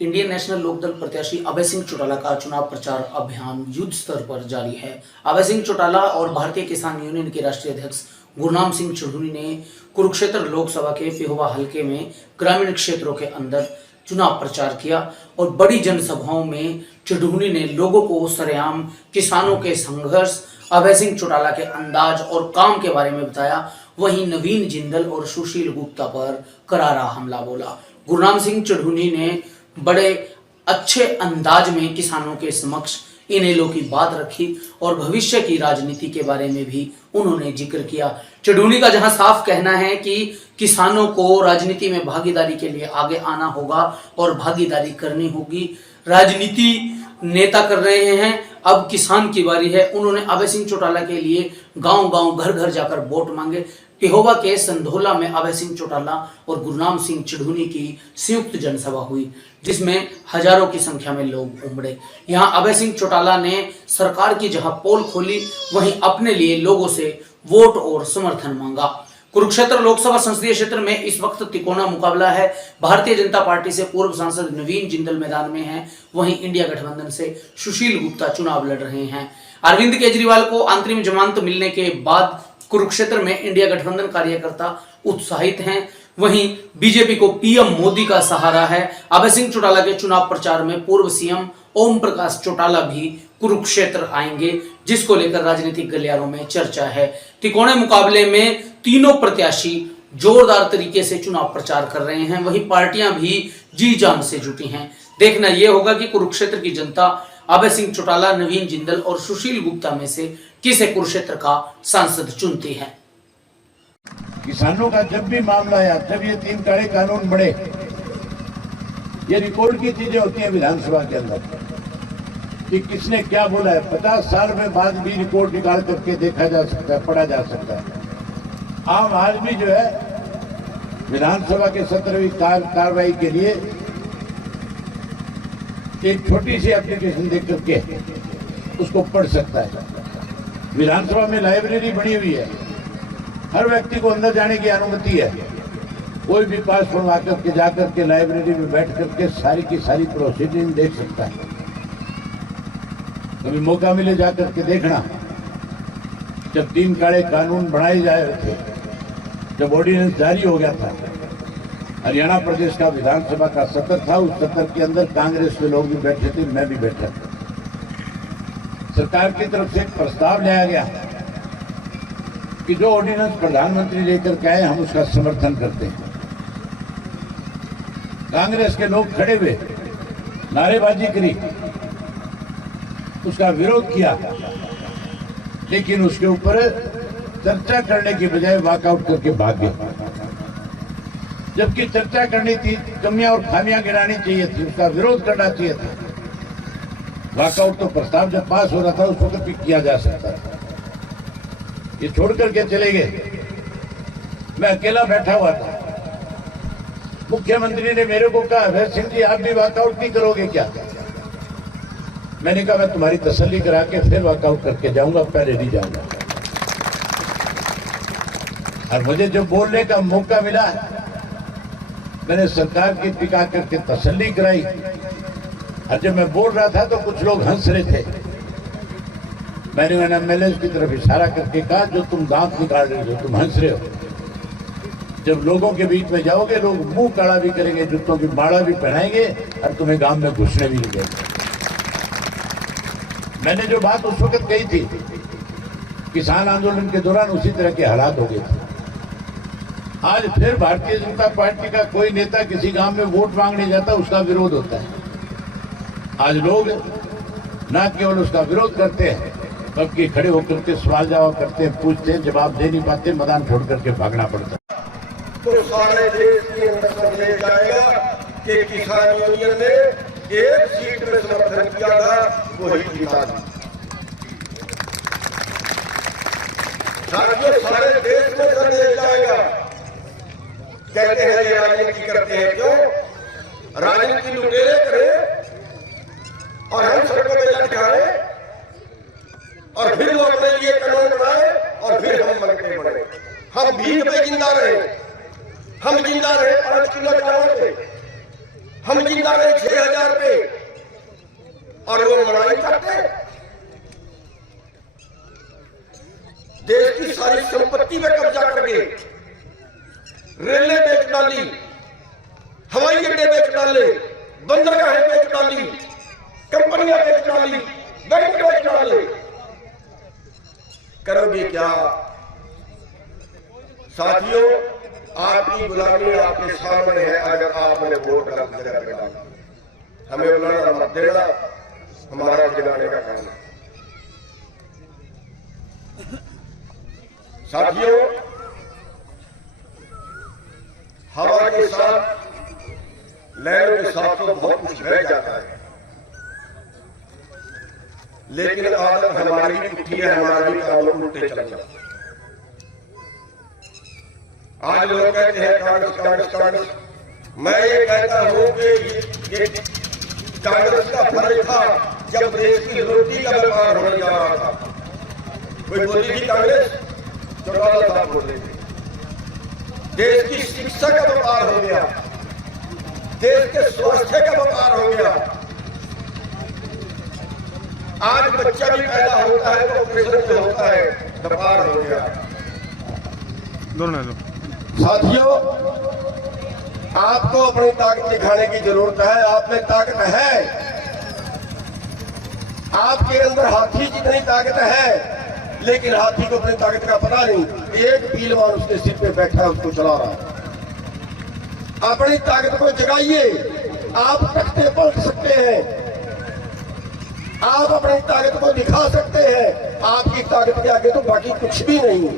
Indian national Lokdal प्रत्याशी अभय सिंह चौटाला का चुनाव प्रचार अभियान युद्ध स्तर पर जारी है। अभय सिंह चौटाला और भारतीय किसान यूनियन के राष्ट्रीय अध्यक्ष गुरनाम सिंह चढ़ूनी ने कुरुक्षेत्र लोकसभा के पिहोवा हलके में ग्रामीण क्षेत्रों के अंदर चुनाव प्रचार किया और बड़ी जनसभाओं में चढ़ूनी ने लोगों को सरेआम किसानों के संघर्ष, अभय सिंह चौटाला के अंदाज और काम के बारे में बताया। वहीं नवीन जिंदल और सुशील गुप्ता पर करारा हमला बोला। गुरनाम सिंह चढ़ूनी ने बड़े अच्छे अंदाज में किसानों के समक्ष इनेलो की बात रखी और भविष्य की राजनीति के बारे में भी उन्होंने जिक्र किया। चढ़ूनी का जहां साफ कहना है कि किसानों को राजनीति में भागीदारी के लिए आगे आना होगा और भागीदारी करनी होगी। राजनीति नेता कर रहे हैं, अब किसान की बारी है। उन्होंने अभय सिंह चौटाला के लिए गांव-गांव, घर-घर जाकर वोट मांगे। पिहोवा के संधोला में अभय सिंह चौटाला और गुरनाम सिंह चढ़ूनी की संयुक्त जनसभा हुई, जिसमें हजारों की संख्या में लोग उमड़े। यहां अभय सिंह चौटाला ने सरकार की जहां पोल खोली, वहीं अपने लिए लोगों से वोट और समर्थन मांगा। कुरुक्षेत्र लोकसभा संसदीय क्षेत्र में इस वक्त तिकोना मुकाबला है। भारतीय जनता पार्टी से पूर्व सांसद नवीन जिंदल मैदान में हैं, वहीं इंडिया गठबंधन से सुशील गुप्ता चुनाव लड़ रहे हैं। अरविंद केजरीवाल को अंतरिम जमानत मिलने के बाद कुरुक्षेत्र में इंडिया गठबंधन कार्यकर्ता उत्साहित हैं, वहीं बीजेपी को पीएम मोदी का सहारा है। अभय सिंह चौटाला के चुनाव प्रचार में पूर्व सीएम ओम प्रकाश चौटाला भी कुरुक्षेत्र आएंगे, जिसको लेकर राजनीतिक गलियारों में चर्चा है। तिकोने मुकाबले में तीनों प्रत्याशी जोरदार तरीके से चुनाव प्रचार कर रहे हैं, वहीं पार्टियां भी जी जान से जुटी हैं। देखना यह होगा कि कुरुक्षेत्र की जनता अभय सिंह चौटाला, नवीन जिंदल और सुशील गुप्ता में से किसे कुरुक्षेत्र का सांसद चुनती है। किसानों का जब भी मामला आया, जब ये 3 काले कानून बढ़े, ये रिकॉर्ड की चीजें होती हैं विधानसभा के अंदर कि किसने क्या बोला है। 50 साल में बाद भी रिकॉर्ड निकाल करके देखा जा सकता है, पढ़ा जा सकता है। आम आदमी जो है विधानसभा के 17वीं कार्रवाई के लिए एक छोटी सी एप्लीकेशन देख करके उसको पढ़ सकता है। विधानसभा में लाइब्रेरी बनी हुई है, हर व्यक्ति को अंदर जाने की अनुमति है। कोई भी पास बनवा करके जाकर के लाइब्रेरी में बैठ करके सारी की सारी प्रोसीडिंग देख सकता है। कभी मौका मिले जाकर के देखना, जब 3 काले कानून बनाए जा रहे थे, जब ऑर्डिनेंस जारी हो गया था, हरियाणा प्रदेश का विधानसभा का सत्र था, उस सत्र के अंदर कांग्रेस के लोग भी बैठे थे, मैं भी बैठा था। सरकार की तरफ से एक प्रस्ताव लाया गया कि जो ऑर्डिनेंस प्रधानमंत्री लेकर के आए, हम उसका समर्थन करते हैं। कांग्रेस के लोग खड़े हुए, नारेबाजी करी, उसका विरोध किया, लेकिन उसके ऊपर चर्चा करने की बजाय वॉकआउट करके भाग गए। जबकि चर्चा करनी थी, कमियां और खामियां गिनानी चाहिए थी, उसका विरोध करना चाहिए था। वॉकआउट तो प्रस्ताव जब पास हो रहा था उस वक्त भी किया जा सकता था। ये छोड़ करके चले गए, मैं अकेला बैठा हुआ था। मुख्यमंत्री ने मेरे को कहा, अभय सिंह जी आप भी वॉकआउट नहीं करोगे क्या? मैंने कहा मैं तुम्हारी तसल्ली करा के फिर वॉकआउट करके जाऊंगा, पहले नहीं जाऊंगा। और मुझे जो बोलने का मौका मिला, मैंने सरकार की टिका करके तसल्ली कराई। और जब मैं बोल रहा था तो कुछ लोग हंस रहे थे। मैंने एमएलए की तरफ इशारा करके कहा, जो तुम दांत निकाल रहे हो, तुम हंस रहे हो। जब लोगों के बीच में जाओगे, लोग मुंह काला भी करेंगे, जूतों की माला भी पहनाएंगे और तुम्हें गांव में घुसने भी नहीं देंगे। मैंने जो बात उस वक्त कही थी, किसान आंदोलन के दौरान उसी तरह के हालात हो गए थे। आज फिर भारतीय जनता पार्टी का कोई नेता किसी गांव में वोट मांगने जाता, उसका विरोध होता है। आज लोग न केवल उसका विरोध करते हैं, बल्कि खड़े होकर के सवाल जवाब करते हैं, पूछते हैं, जवाब दे नहीं पाते, मैदान छोड़ करके भागना पड़ता है। तो सारे देश के अंदर समझ जाएगा कि किसान यूनियन ने एक सीट में समर्थन किया था, वही जीता था। सारे देश में समझ जाएगा। कहते हैं ये राजनीति करते हैं, क्यों? राजनीति लुटेरे करें और हम सड़कों पे लटकाए और फिर वो अपने लिए कानून बनाए और फिर हम मंगते बढ़े। हम भीख पे जिंदा रहे, हम जिंदा रहे 5 किलो चावल पे, हम जिंदा रहे 6,000 और वो लड़ाई करते। देश की सारी संपत्ति में कब्जा करके रेलें बेच डाली, हवाई अड्डे बेच डाले, बंदरगाहें बेच डाली, कंपनियां बेच डाली, बैंक बेच डाले। करोगे क्या साथियों? आपकी गुलामी आपके सामने है। अगर आपने वोट गलत जगह पे डाला, हमें बुलाना मत देना, हमारा जगाने का काम है। साथियों, हवा के साथ लहर के साथ तो बहुत कुछ बह जाता है, लेकिन आदत हमारी भी उठी है, हमारा भी काम उल्टे चल जाता है। आज लोग कहते हैं कांग्रेस कांग्रेस कांग्रेस। मैं ये कहता हूं कि ये कांग्रेस का फर्ज था जब देश की रोटी का व्यापार होने जा रहा था। कोई बोली थी कांग्रेस, चौटाला साहब बोले थे। देश की शिक्षा का व्यापार हो गया, देश के स्वास्थ्य का व्यापार हो गया। आज बच्चा भी पैदा होता है तो ऑपरेशन से होता है, व्यापार हो गया। साथियों, आपको अपनी ताकत दिखाने की जरूरत है। आप में ताकत है, आपके अंदर हाथी जितनी ताकत है, लेकिन हाथी को अपनी ताकत का पता नहीं। एक पीलवान उसके सिर पे बैठा है, उसको चला रहा है। अपनी ताकत को जगाइए। आप तख्ते पलट सकते हैं, आप अपनी ताकत को दिखा सकते हैं। आपकी ताकत के आगे तो बाकी कुछ भी नहीं है।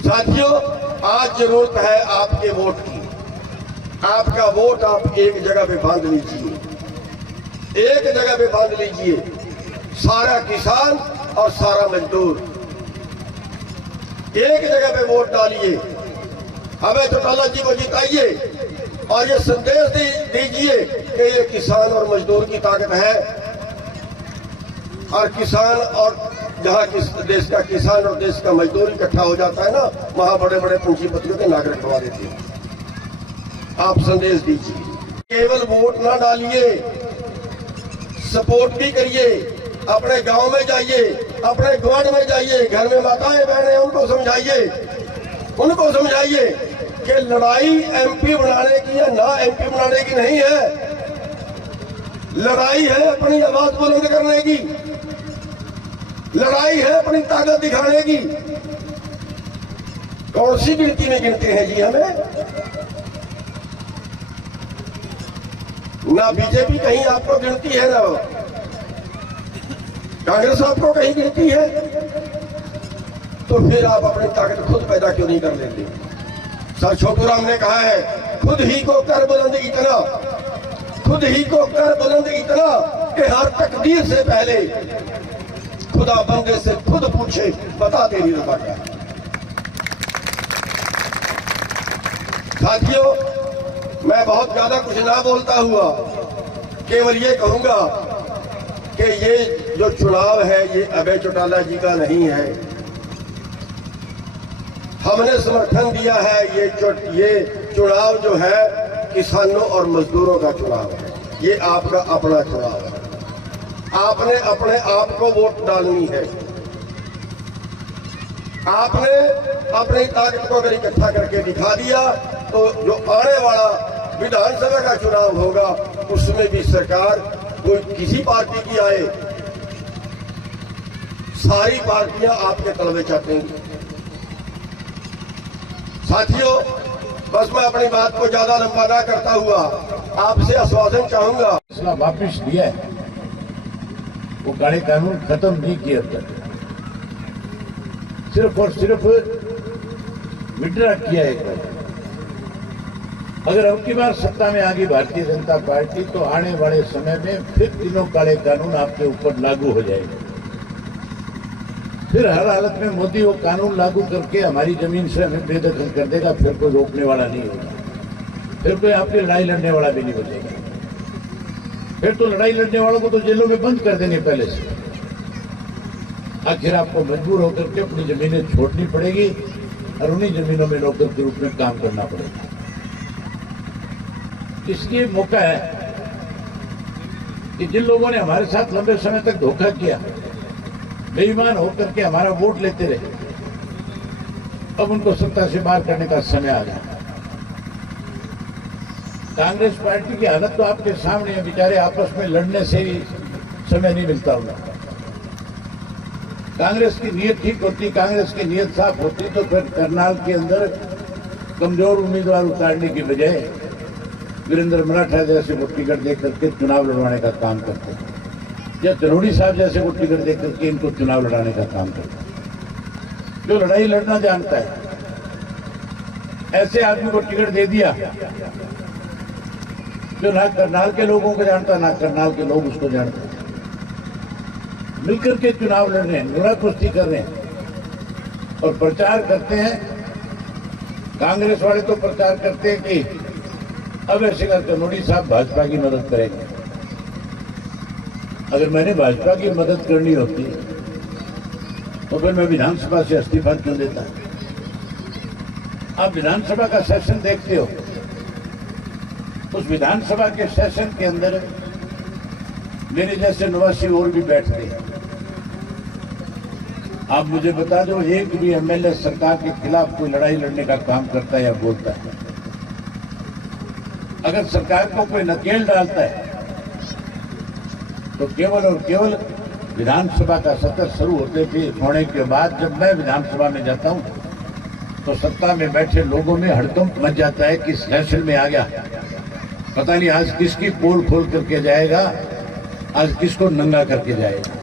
साथियों, आज जरूरत है आपके वोट की। आपका वोट आप एक जगह पे बांध लीजिए, एक जगह पे बांध लीजिए। सारा किसान और सारा मजदूर एक जगह पे वोट डालिए। हमें चौटाला जी को जिताइए और ये संदेश दीजिए कि ये किसान और मजदूर की ताकत है। और किसान और जहाँ देश का किसान और देश का मजदूर इकट्ठा हो जाता है ना, वहां बड़े बड़े पूंजीपतियों के नाक रखवा देते हैं। आप संदेश दीजिए, केवल वोट ना डालिए, सपोर्ट भी करिए। अपने गांव में जाइए, अपने गवांड में जाइए, घर में माताएं बहनें, उनको समझाइए कि लड़ाई एमपी बनाने की या ना एमपी बनाने की नहीं है। लड़ाई है अपनी आवाज बुलंद करने की, लड़ाई है अपनी ताकत दिखाने की। कौन सी गिनती में गिनते हैं जी हमें? ना बीजेपी कहीं आपको गिनती है, ना कांग्रेस आपको कहीं गिनती है। तो फिर आप अपनी ताकत खुद पैदा क्यों नहीं कर लेते? सर छोटूराम ने कहा है, खुद ही को कर बुलंद इतना, खुद ही को कर बुलंद इतना कि हर तकदीर से पहले खुदा बंदे से खुद पूछे, बता तेरी रज़ा क्या। साथियों, मैं बहुत ज्यादा कुछ ना बोलता हुआ केवल ये कहूंगा कि ये जो चुनाव है ये अभय चौटाला जी का नहीं है। हमने समर्थन दिया है। ये चुनाव जो है किसानों और मजदूरों का चुनाव है। ये आपका अपना चुनाव है। आपने अपने आप को वोट डालनी है। आपने अपनी ताकत को अगर इकट्ठा करके दिखा दिया तो जो आने वाला विधानसभा का चुनाव होगा उसमें भी सरकार कोई किसी पार्टी की आए, सारी पार्टियां आपके तलवे चाटेंगी। साथियों, बस मैं अपनी बात को ज्यादा लंबा ना करता हुआ आपसे आश्वासन चाहूंगा। फैसला वापिस लिया है, वो काले कानून खत्म नहीं किए अब तक, सिर्फ और सिर्फ विड्रा किया एक बार। अगर अब की बार सत्ता में आ गई भारतीय जनता पार्टी तो आने वाले समय में फिर तीनों काले कानून आपके ऊपर लागू हो जाएंगे। फिर हर हालत में मोदी वो कानून लागू करके हमारी जमीन से हमें बेदखल कर देगा। फिर कोई रोकने वाला नहीं होगा, फिर कोई आपकी लड़ाई लड़ने वाला भी नहीं बचेगा। फिर तो लड़ाई लड़ने वालों को तो जेलों में बंद कर देंगे पहले से। आखिर आपको मजबूर होकर के अपनी जमीनें छोड़नी पड़ेगी और उन्हीं जमीनों में नौकर के रूप में काम करना पड़ेगा। इसलिए मौका है कि जिन लोगों ने हमारे साथ लंबे समय तक धोखा किया, बेईमान होकर के हमारा वोट लेते रहे, अब उनको सत्ता से बाहर करने का समय आ गया। कांग्रेस पार्टी की हालत तो आपके सामने है, बेचारे आपस में लड़ने से ही समय नहीं मिलता होगा। कांग्रेस की नीयत ठीक होती, कांग्रेस की नीयत साफ होती तो फिर करनाल के अंदर कमजोर उम्मीदवार उतारने की बजाय वीरेंद्र मराठा जैसे को टिकट देकर के चुनाव लड़वाने का काम करते हैं, या जरोड़ी साहब जैसे को टिकट देकर के इनको चुनाव लड़ाने का काम करते हैं। जो लड़ाई लड़ना जानता है, ऐसे आदमी को टिकट दे दिया जो ना करनाल के लोगों को जानता, ना करनाल के लोग उसको जानते। मिलकर के चुनाव लड़ रहे हैं, नुरा कुश्ती कर रहे हैं और प्रचार करते हैं। कांग्रेस वाले तो प्रचार करते हैं कि अभय सिंह कनोड़ी साहब भाजपा की मदद करेंगे। अगर मैंने भाजपा की मदद करनी होती तो फिर मैं विधानसभा से इस्तीफा क्यों देता? आप विधानसभा का सेशन देखते हो, उस विधानसभा के सेशन के अंदर मेरे जैसे 89 और भी बैठते हैं। आप मुझे बता दो, एक भी एमएलए सरकार के खिलाफ कोई लड़ाई लड़ने का काम करता है या बोलता है? अगर सरकार को कोई नकेल डालता है तो केवल और केवल विधानसभा का सत्र शुरू होने के बाद जब मैं विधानसभा में जाता हूं तो सत्ता में बैठे लोगों में हड़कंप मच जाता है कि सेशन में आ गया, पता नहीं आज किसकी पोल खोल करके जाएगा, आज किसको नंगा करके जाएगा।